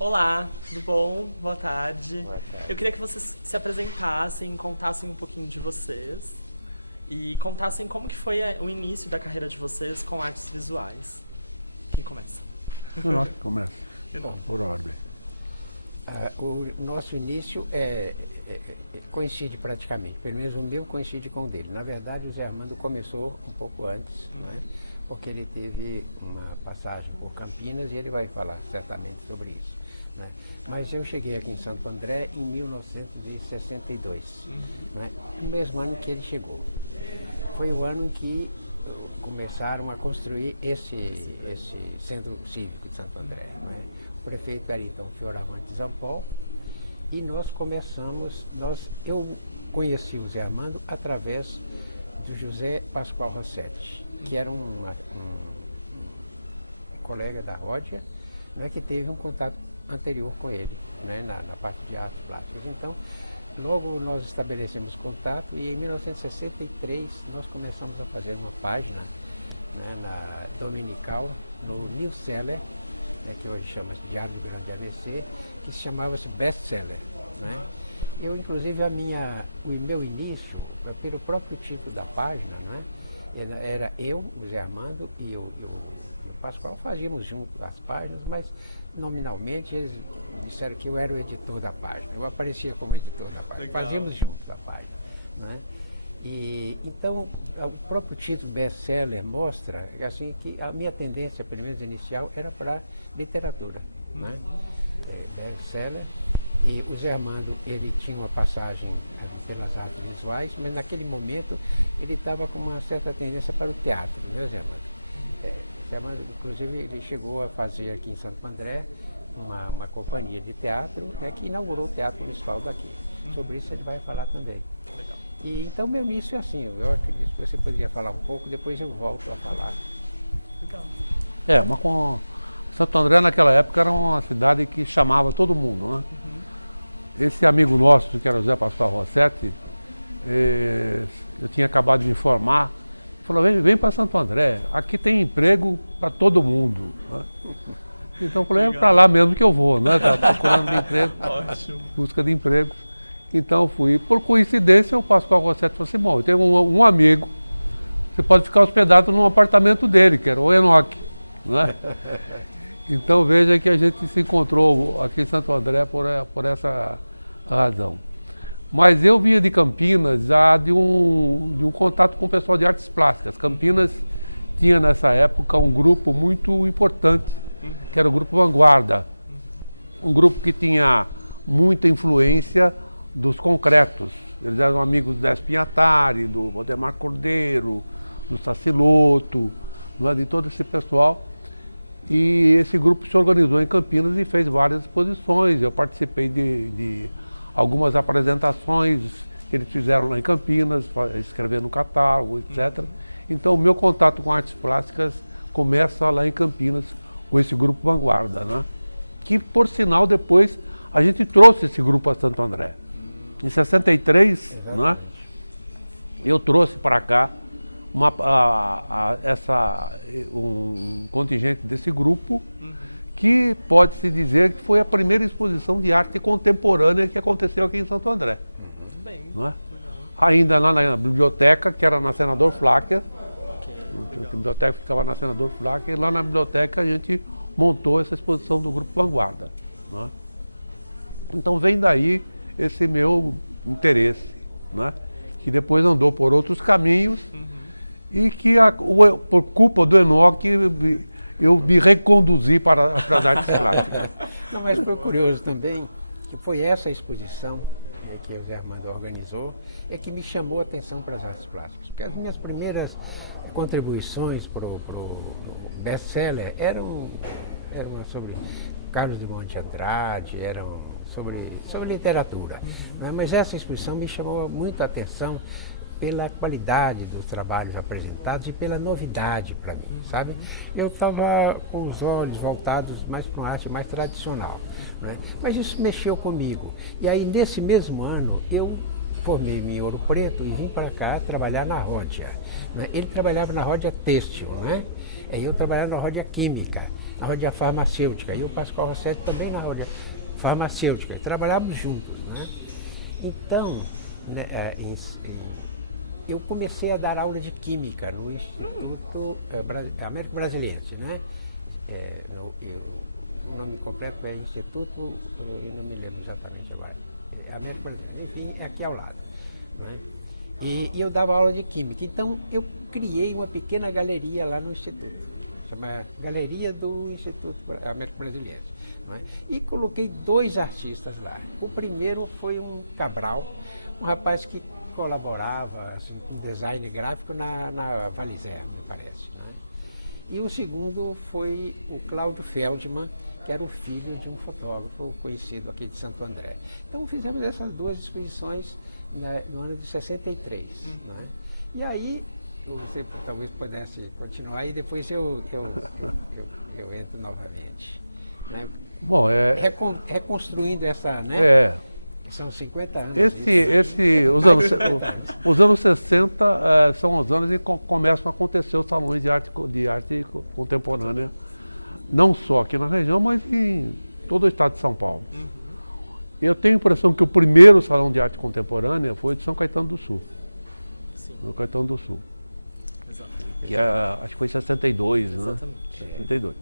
Olá, tudo bom? Boa tarde. Boa tarde. Eu queria que vocês se apresentassem, contassem um pouquinho de vocês e contassem como que foi o início da carreira de vocês com artes visuais. Quem começa? Nós começa Eduardo. por ordem. O nosso início coincide praticamente, pelo menos o meu coincide com o dele. Na verdade, o Zé Armando começou um pouco antes, né? Porque ele teve uma passagem por Campinas e ele vai falar certamente sobre isso, né? Mas eu cheguei aqui em Santo André em 1962, né? No mesmo ano que ele chegou. Foi o ano em que começaram a construir esse centro cívico de Santo André, né? O prefeito era então Fioravante Zampol e nós começamos, eu conheci o Zé Armando através do José Pascoal Rossetti, que era um colega da Ródia, né, que teve um contato anterior com ele, né, na parte de artes plásticas. Então, logo nós estabelecemos contato e em 1963 nós começamos a fazer uma página, né, na Dominical, no New Seller, né, que hoje chama-se Diário do Grande ABC, que se chamava-se Best Seller, né? Eu, inclusive, o meu início, pelo próprio título da página, né, era eu, o Zé Armando e o Pascoal, fazíamos junto as páginas, mas nominalmente eles disseram que eu era o editor da página. Eu aparecia como editor da página. Legal. Fazíamos junto a página, né? E então o próprio título best-seller mostra assim que a minha tendência, pelo menos inicial, era para literatura, né? Best-seller. E o Zé Armando, ele tinha uma passagem pelas artes visuais, mas naquele momento ele estava com uma certa tendência para o teatro, né, Zé Armando? Zé Armando, inclusive, ele chegou a fazer aqui em Santo André uma companhia de teatro, né, que inaugurou o Teatro Municipal daqui. Sobre isso ele vai falar também. Legal. E então meu início é assim, eu acredito que você poderia falar um pouco, depois eu volto a falar. Legal. Mas Santo André naquela época era uma cidade que chamava todo mundo, né? Esse amigo nosso, que era o José Pascoal Rossetti, eu tinha acabado de me formar, falou, vem para Santo André, aqui tem emprego para todo mundo, né? Então eu falei, é para lá mesmo que eu vou, né? Estava procurando emprego, Ótimo. busca de emprego. Então eu fui. Por coincidência, o Pascoal Rossetti falou assim, bom, eu tenho um amigo, você pode ficar hospedado num apartamento dele, que era o Enoque, né? Então veja que a gente se encontrou aqui em Santo André por essa razão. Mas eu vinha de Campinas já de um contato com o pessoal de artes plásticas. Campinas tinha nessa época um grupo muito importante, que era o Grupo Vanguarda. Um grupo que tinha muita influência dos concretos. Eles eram amigos do Espinhatari, do Valdemar Cordeiro, do Saciloto, de todo esse pessoal. E esse grupo se organizou em Campinas e fez várias exposições. Eu participei de algumas apresentações que eles fizeram lá em Campinas, escrevendo no catálogo, etc. Então o meu contato com artes plásticas começa lá em Campinas, com esse grupo Vanguarda, né? Que por sinal depois a gente trouxe esse grupo a Santo André. Em 63, né, eu trouxe para cá um contingente desse grupo, que pode-se dizer que foi a primeira exposição de arte contemporânea que aconteceu aqui em Santo André. Muito bem. Não é? Ainda lá na biblioteca, que era na Senador Fláquia, a biblioteca ficava na Senador Fláquia, e lá na biblioteca a gente montou essa exposição do Grupo Vanguarda. Não é? Então vem daí esse meu interesse, né? Que depois andou por outros caminhos, e que por culpa do Enoque eu me reconduzi para as artes plásticas. Não, mas foi curioso também que foi essa exposição que o Zé Armando organizou que me chamou a atenção para as artes plásticas. Porque as minhas primeiras contribuições para o best-seller eram sobre Carlos de Monte Andrade, eram sobre literatura. Né? Mas essa exposição me chamou muito a atenção pela qualidade dos trabalhos apresentados e pela novidade para mim, sabe? Eu estava com os olhos voltados mais para uma arte mais tradicional, né? Mas isso mexeu comigo. E aí, nesse mesmo ano, eu formei-me em Ouro Preto e vim para cá trabalhar na Ródia. Né? Ele trabalhava na Ródia Têxtil, né? E eu trabalhava na Ródia Química, na Ródia Farmacêutica. E o Pascoal Rossetti também na Ródia Farmacêutica. Trabalhávamos juntos, né? Então, né, eu comecei a dar aula de Química no Instituto Américo Brasiliense, né? O nome completo é Instituto, eu não me lembro exatamente agora, Américo Brasiliense, enfim, é aqui ao lado. Né? E eu dava aula de Química, então eu criei uma pequena galeria lá no Instituto, chama Galeria do Instituto Américo Brasiliense. Né? E coloquei 2 artistas lá. O primeiro foi um Cabral, um rapaz que colaborava assim, com design gráfico na Valizer, me parece. Né? E o segundo foi o Cláudio Feldman, que era o filho de um fotógrafo conhecido aqui de Santo André. Então fizemos essas 2 exposições, né, no ano de 63. Né? E aí, você talvez pudesse continuar e depois eu entro novamente. Né? Bom, reconstruindo essa, né? São 50 anos. Os anos 60 são os anos em que começam a acontecer os salões de arte contemporânea, não só aqui na região, mas em todo o estado de São Paulo. Eu tenho a impressão que o primeiro salão de arte contemporânea foi de São Caetano do Sul. Sim. São Caetano do Sul. Exatamente. Que acho que foi em 62, Exatamente. né? 62.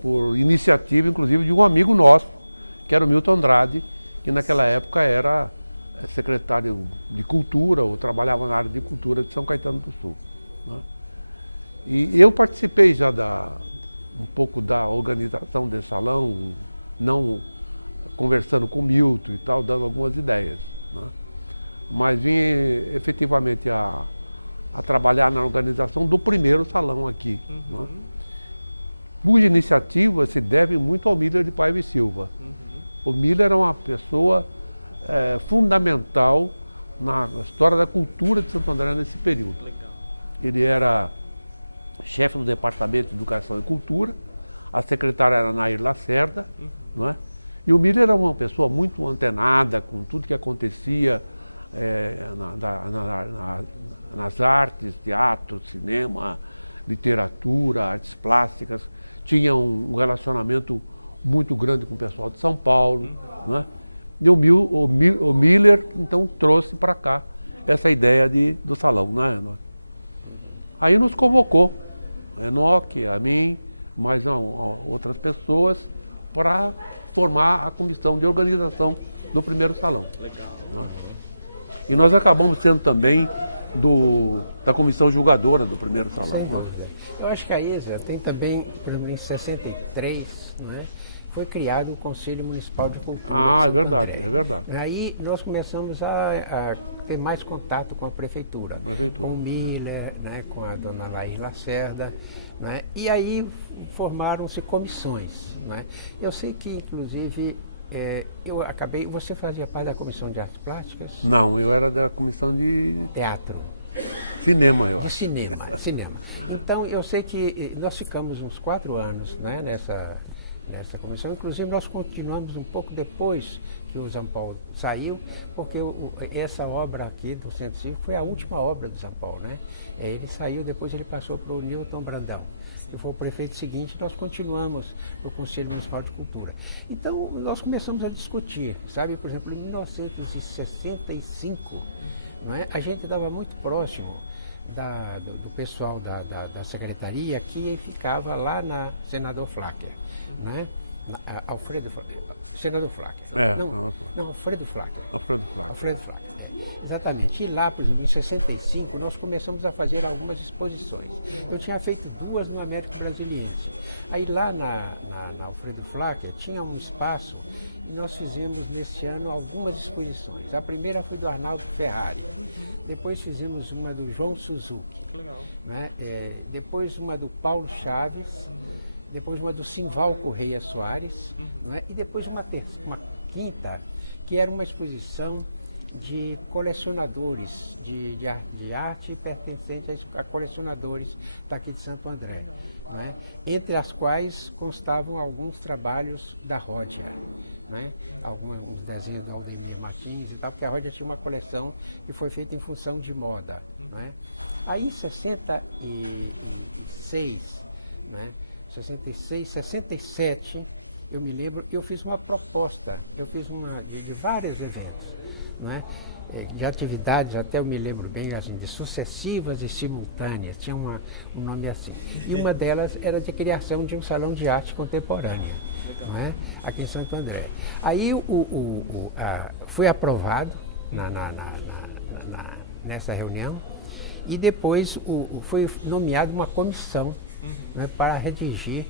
Por iniciativa, inclusive, de um amigo nosso, que era o Milton Andrade, que naquela época era secretário de Cultura, ou trabalhava na área de Cultura de São Caetano do Sul. Né? E eu participei já um pouco da organização desse salão, não conversando com o Milton e tal, dando algumas ideias. Né? Mas vim efetivamente a trabalhar na organização do primeiro salão aqui. Né? Cuja iniciativa se deve muito ao Miller de Paiva e Silva. O Miller era uma pessoa fundamental na história da cultura de Santo André nesse período. Legal. Ele era chefe do Departamento de Educação e Cultura, a secretária era Nair Lacerda, não é? E o Miller era uma pessoa muito antenada com tudo que acontecia nas artes, teatro, cinema, literatura, artes plásticas. Tinha um relacionamento muito grande com o pessoal de São Paulo. Né? E o Miller, então, trouxe para cá essa ideia do salão. Né? Aí nos convocou, Enoque, a mim, mais outras pessoas, para formar a comissão de organização do primeiro salão. Legal. Né? E nós acabamos sendo também da comissão julgadora do primeiro salão. Né? Eu acho que a ISA tem também, por exemplo, em 63, né, foi criado o Conselho Municipal de Cultura. É verdade, é verdade. Aí nós começamos a ter mais contato com a prefeitura. Com o Miller, né, com a dona Nair Lacerda, né, e aí formaram-se comissões. Né. Eu sei que, inclusive, você fazia parte da Comissão de Artes Plásticas? Não, eu era da Comissão de Teatro. Cinema, eu acho. De cinema. Então, eu sei que nós ficamos uns 4 anos, né, nessa comissão. Inclusive, nós continuamos um pouco depois que o São Paulo saiu, porque essa obra aqui do Centro Cívico foi a última obra do São Paulo. Né? Ele saiu, depois ele passou para o Newton Brandão. Ele foi o prefeito seguinte, nós continuamos no Conselho Municipal de Cultura. Então, nós começamos a discutir, sabe? Por exemplo, em 1965, não é? A gente estava muito próximo do pessoal da secretaria que ficava lá na Senador Flacker, né? Senador Flacker. Alfredo Flacker. Alfredo Flacker. Exatamente. E lá, por exemplo, em 65, nós começamos a fazer algumas exposições. Eu tinha feito 2 no Américo Brasiliense. Aí lá na Alfredo Flacker tinha um espaço e nós fizemos nesse ano algumas exposições. A primeira foi do Arnaldo Ferrari. Depois fizemos uma do João Suzuki. Legal. Né? Depois uma do Paulo Chaves. Depois uma do Simval Correia Soares. Né? E depois uma quinta, que era uma exposição de colecionadores de arte pertencente a colecionadores daqui de Santo André. né? Entre as quais constavam alguns trabalhos da Ródia, né? Alguns desenhos do Aldemir Martins e tal, porque a Ródia tinha uma coleção que foi feita em função de moda. Né? Aí em 66, né? 66, 67, eu me lembro, eu fiz uma proposta, eu fiz de vários eventos, né? De atividades, até eu me lembro bem, assim, de sucessivas e simultâneas, tinha um nome assim. E uma delas era de criação de um salão de arte contemporânea, não é? Aqui em Santo André. Aí foi aprovado nessa reunião e depois foi nomeada uma comissão, né, para redigir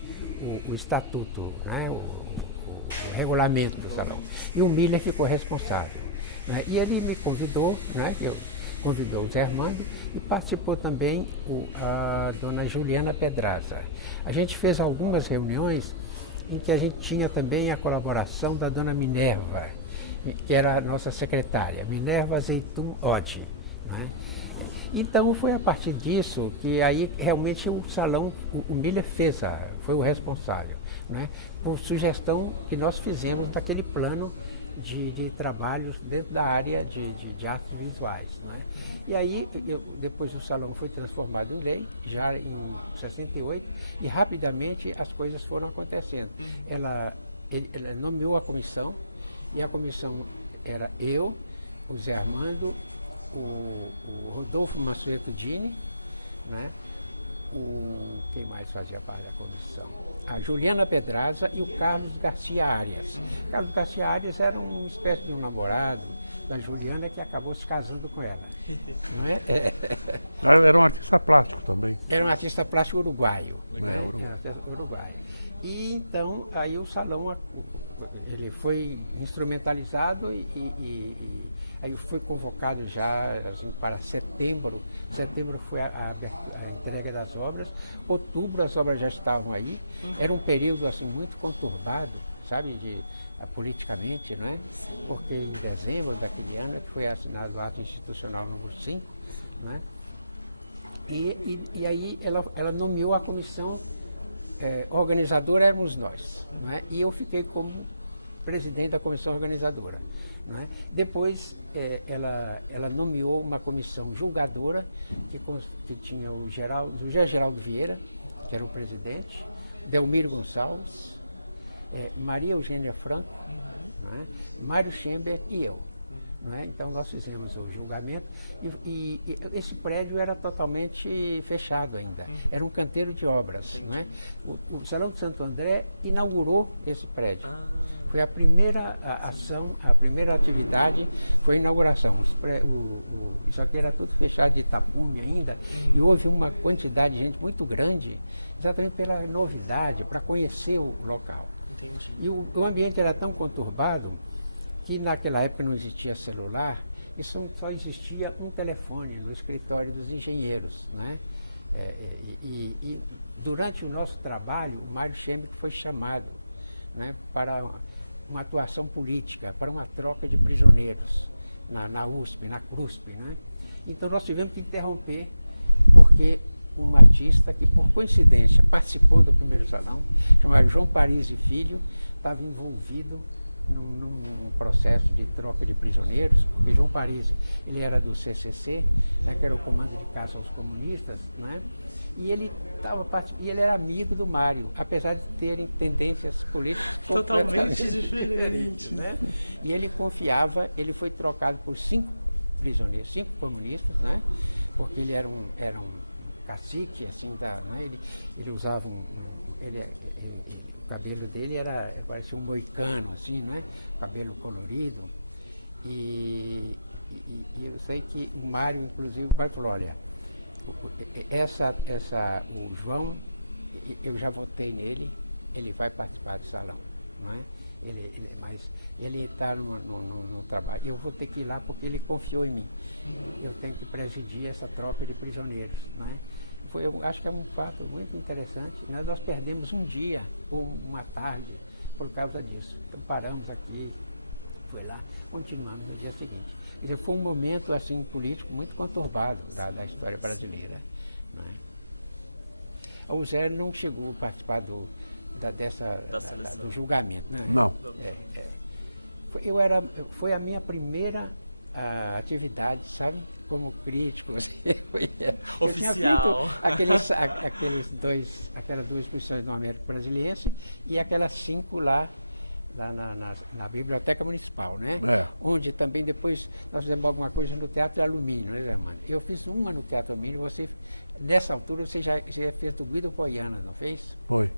o estatuto, né, o regulamento do salão. E o Miller ficou responsável. Né? E ele me convidou, né? Convidou o Zé Armando e participou também a dona Juliana Pedraza. A gente fez algumas reuniões em que a gente tinha também a colaboração da dona Minerva, que era a nossa secretária, Minerva Zeitum Odi. Né? Então foi a partir disso que aí realmente o salão, o Miller foi o responsável, né? Por sugestão que nós fizemos naquele plano de trabalhos dentro da área de artes visuais. Né? E aí, depois o salão foi transformado em lei, já em 68, e rapidamente as coisas foram acontecendo. Ela nomeou a comissão, e a comissão era eu, o Zé Armando, o Rodolfo Mansueto Dini, né? Quem mais fazia parte da comissão? A Juliana Pedraza e o Carlos Garcia Arias. Carlos Garcia Arias era uma espécie de um namorado da Juliana que acabou se casando com ela. Não é? Era um artista plástico também. Era um artista plástico uruguaio. Uruguaio. E então, aí o salão ele foi instrumentalizado e aí foi convocado já assim, para setembro. Setembro foi a entrega das obras. Outubro as obras já estavam aí. Era um período assim muito conturbado, sabe, politicamente, não é? Porque em dezembro daquele ano que foi assinado o ato institucional número 5, né? E aí ela nomeou a comissão organizadora, éramos nós, não é? E eu fiquei como presidente da comissão organizadora. Né? Depois ela nomeou uma comissão julgadora que tinha o Geraldo Vieira, que era o presidente, Delmiro Gonçalves, Maria Eugênia Franco, né? Mário Schember e eu. Né? Então nós fizemos o julgamento e esse prédio era totalmente fechado ainda, era um canteiro de obras. Né? O Salão de Santo André inaugurou esse prédio. Foi a primeira ação, a primeira atividade foi a inauguração. Isso aqui era tudo fechado de tapume ainda, e houve uma quantidade de gente muito grande, exatamente pela novidade, para conhecer o local. Entendi. E o ambiente era tão conturbado que naquela época não existia celular, e só existia um telefone no escritório dos engenheiros. Né? E durante o nosso trabalho, o Mário Schember foi chamado, né, para uma atuação política, para uma troca de prisioneiros na USP, na CRUSP. Né? Então nós tivemos que interromper, porque um artista que, por coincidência, participou do primeiro salão, chamado João Paris e Filho, estava envolvido num processo de troca de prisioneiros, porque João Paris ele era do CCC, né, que era o Comando de Caça aos Comunistas, né? E ele era amigo do Mário, apesar de terem tendências políticas totalmente diferentes. Né? E ele confiava, ele foi trocado por 5 prisioneiros, 5 comunistas, né? Porque ele era um cacique, assim, né? Ele usava o cabelo dele parecia um moicano, assim, né? Cabelo colorido. E eu sei que o Mário, inclusive, falou, olha, o João, eu já votei nele, ele vai participar do salão, não é? Mas ele está no trabalho, eu vou ter que ir lá porque ele confiou em mim. Eu tenho que presidir essa troca de prisioneiros, não é? Eu acho que é um fato muito interessante. Nós perdemos um dia ou uma tarde por causa disso. Então paramos aqui, foi lá, continuamos no dia seguinte. Quer dizer, foi um momento assim político muito conturbado da história brasileira. Não é? O Zé não chegou a participar do julgamento, né? Não. Foi a minha primeira atividade, sabe? Como crítico. Assim, Oficial. Aquelas duas exposições no América Brasiliense e aquelas 5 lá na Biblioteca Municipal, né? Onde também depois nós fizemos alguma coisa no Teatro Alumínio, né, Zé Armando? Eu fiz uma no Teatro Alumínio, nessa altura você já fez do Guido Poiana, não fez? Foi.